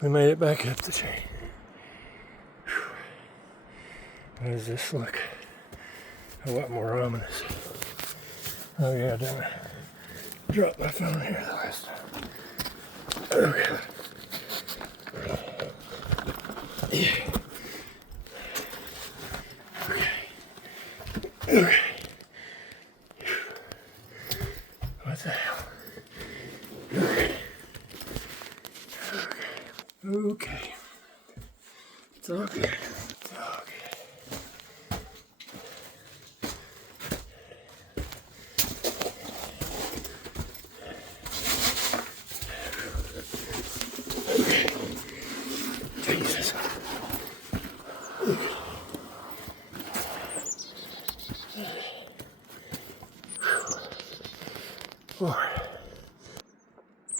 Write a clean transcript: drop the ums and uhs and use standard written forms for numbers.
We made it back up the chain. How does this look? A lot more ominous. Oh yeah, I didn't drop my phone here the last time. Okay. Yeah. Okay. What the hell? Okay. Okay. It's all good.